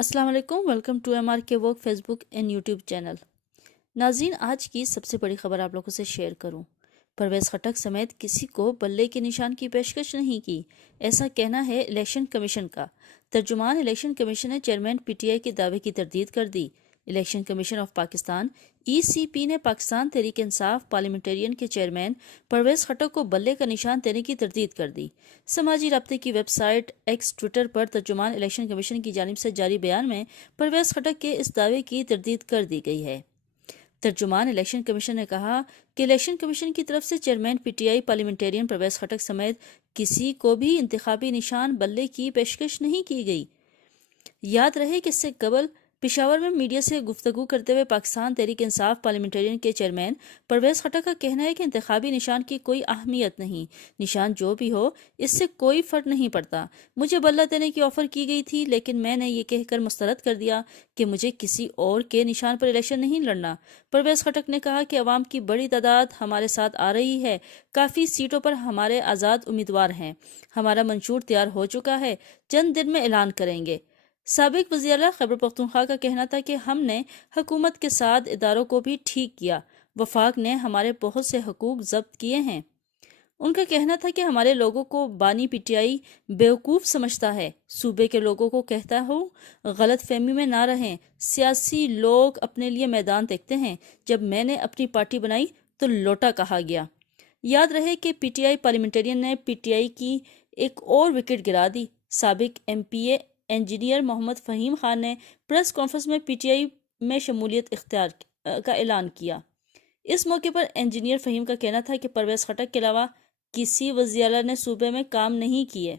अस्सलाम वालेकुम। Welcome to MR के work Facebook and YouTube channel. नाज़रीन, आज की सबसे बड़ी खबर आप लोगों से शेयर करूं। परवेज़ खटक समेत किसी को बल्ले के निशान की पेशकश नहीं की, ऐसा कहना है इलेक्शन कमीशन का। तर्जुमान इलेक्शन कमीशन ने चेयरमैन PTI के दावे की तरदीद कर दी। Election commission of Pakistan ECP ने पाकिस्तान तहरीक इंसाफ पार्लियामेंटेरियन के चेयरमैन परवेज़ खटक को बल्ले का निशान देने की तरदीद कर दी। समाजी राब्ते की वेबसाइट एक्स ट्विटर पर तर्जुमान इलेक्शन कमीशन की जानिब से जारी बयान में परवेज़ खटक के इस दावे की तरदीद कर दी गई है। तर्जुमान इलेक्शन कमीशन ने कहा कि इलेक्शन कमीशन की तरफ से चेयरमैन PTI पार्लियामेंटेरियन परवेज़ खटक समेत किसी को भी इंतखाबी निशान बल्ले की पेशकश नहीं की गई। याद रहे कि इससे कबल पिशावर में मीडिया से गुफ्तगू करते हुए पाकिस्तान तहरीक इंसाफ पार्लियामेंटेरियन के चेयरमैन परवेज़ खटक का कहना है कि इंतखाबी निशान की कोई अहमियत नहीं, निशान जो भी हो इससे कोई फ़र्क नहीं पड़ता। मुझे बल्ला देने की ऑफ़र की गई थी, लेकिन मैंने ये कहकर मुस्तरद कर दिया कि मुझे किसी और के निशान पर इलेक्शन नहीं लड़ना। परवेज़ खटक ने कहा कि अवाम की बड़ी तादाद हमारे साथ आ रही है, काफ़ी सीटों पर हमारे आज़ाद उम्मीदवार हैं, हमारा मंशूर तैयार हो चुका है, चंद दिन में ऐलान करेंगे। साबिक वज़ीर खैबर पख्तूनख्वा का कहना था कि हमने हुकूमत के साथ इदारों को भी ठीक किया, वफाक ने हमारे बहुत से हकूक जब्त किए हैं। उनका कहना था कि हमारे लोगों को बानी PTI बेवकूफ़ समझता है। सूबे के लोगों को कहता हूँ, गलत फहमी में ना रहें। सियासी लोग अपने लिए मैदान देखते हैं, जब मैंने अपनी पार्टी बनाई तो लोटा कहा गया। याद रहे कि PTI पार्लियामेंटेरियन ने PTI की एक और विकेट गिरा दी। साबिक MPA इंजीनियर मोहम्मद फ़हीम खान ने प्रेस कॉन्फ्रेंस में PTI में शमूलियत इख्तियार का ऐलान किया। इस मौके पर इंजीनियर फ़हीम का कहना था कि परवेज़ खटक के अलावा किसी वज़ीर आला ने सूबे में काम नहीं किए।